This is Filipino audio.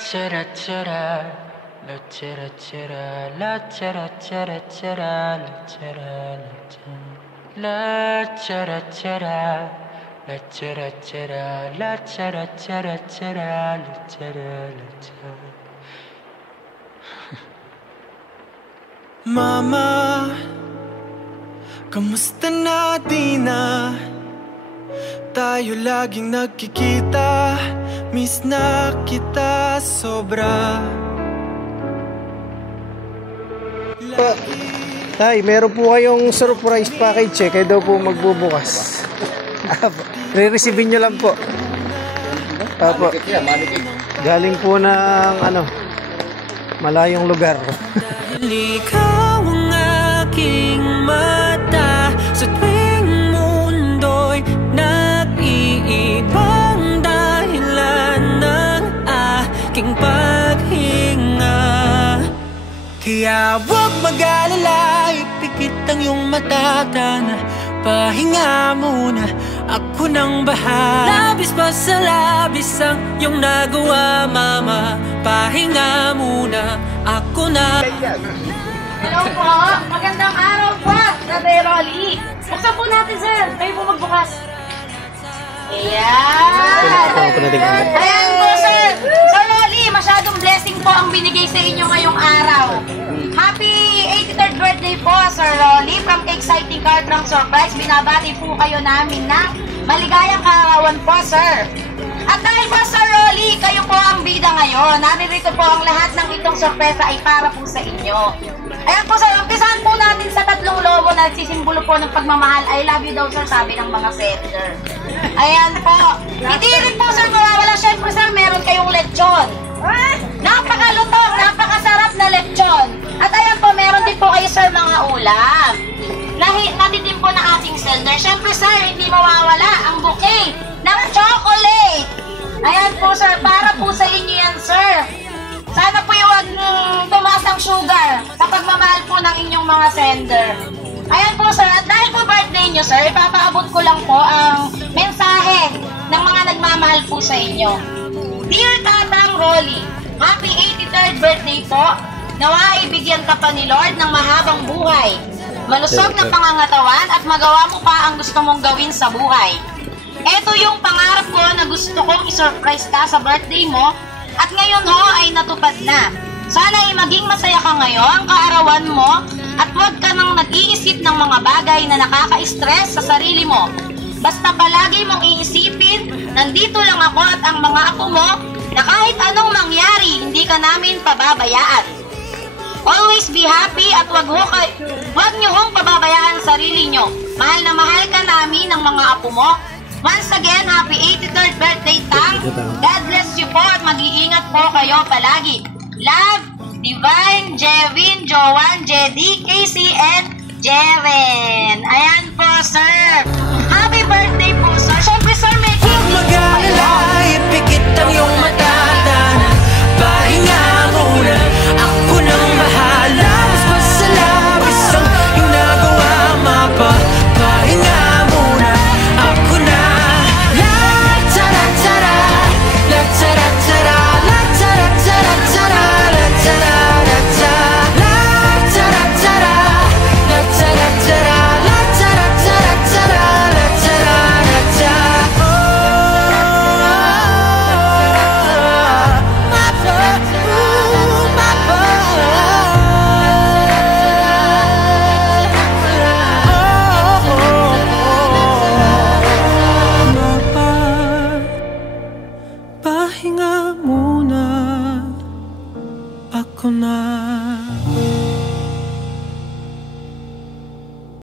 chera chera, la chera chera, la chera chera chera, la chera la chera chera, la chera chera, la chera chera chera, la chera la chera. Mama, kamusta na di na? Tayo laging nagkikita, miss na kita sobra. Tay, meron po kayong surprise package eh. Kayo daw po magbubukas. Re-receivein nyo lang po. Apo. Galing po ng malayong lugar. Dahil ikaw ang aking mata, sa tuwing mundo'y nag-iibang dahilan ng aking paghinga. Kaya huwag mag-alala, ipikit ang iyong mata, tana, pahinga muna, ako nang bahala. Labis pa sa labis ang iyong nagawa, mama, pahinga muna, ako na. Hello po, magandang araw po, Tatay Rolly. Buksan po natin, sir, kayo po magbukas. Ayan! Ayan po, sir. Sir Rolly, masyadong blessing po ang binigay sa inyo ngayong araw. Happy 83rd birthday po, Sir Rolly. From Exciting Car Trunk Surprise, binabati po kayo namin ng maligayang kaarawan po, sir. At dahil po, Sir Rolly, kayo po ang bida ngayon. Naririto po ang lahat ng itong sorpresa ay para po sa inyo. Ayan po, sir, umpisahan po natin sa tatlong lobo na nagsisimbolo po ng pagmamahal. I love you daw, sir, sabi ng mga sender. Ayan po. Hindi rin po, sir, mawawala. Siyempre, sir, meron kayong lechon. Napakalutong, napakasarap na lechon. At ayan po, meron din po kayo, sir, mga ulam. Natitim po ng ating sender. Siyempre, sir, hindi mawawala ang bouquet ng chocolate. Ayan po, sir, para po sa inyo yan, sir. Sana po yung tumaas ang sugar kapag mamahal po ng inyong mga sender. Ayan po, sir, at dahil po birthday nyo, sir, ipapaabot ko lang po ang mensahe ng mga nagmamahal po sa inyo. Dear Tatang Rolly, happy 83rd birthday po. Nawa ibigyan ka pa ni Lord ng mahabang buhay, malusog na pangangatawan at magawa mo pa ang gusto mong gawin sa buhay. Ito yung pangarap ko na gusto kong isurprise ka sa birthday mo at ngayon ho ay natupad na. Sana ay maging masaya ka ngayon, kaarawan mo, at huwag ka nang nag-iisip ng mga bagay na nakaka-stress sa sarili mo. Basta palagi mong iisipin, nandito lang ako at ang mga apo mo na kahit anong mangyari, hindi ka namin pababayaan. Always be happy at huwag niyo hong pababayaan sarili nyo. Mahal na mahal ka namin ng mga apo mo. Once again, happy 83rd birthday, Tang. God bless you po at mag-iingat po kayo palagi. Love, Divine, Jevin, Joanne, Jedy, Casey, and Jeren. Ayan po, sir. Happy birthday po, sir. Siyempre, sir, may huwag mag-alala, ipikit ang iyong mata, tana, pahinga muna, ako nang bahala. Mas masalabis ang iyong nagawa, mapa, pahinga muna, ako na. La tara tara, la tara tara, la tara tara tara, la tara tara, la tara tara, la tara tara, la tara tara tara, la tara tara. Pahinga muna, ako na.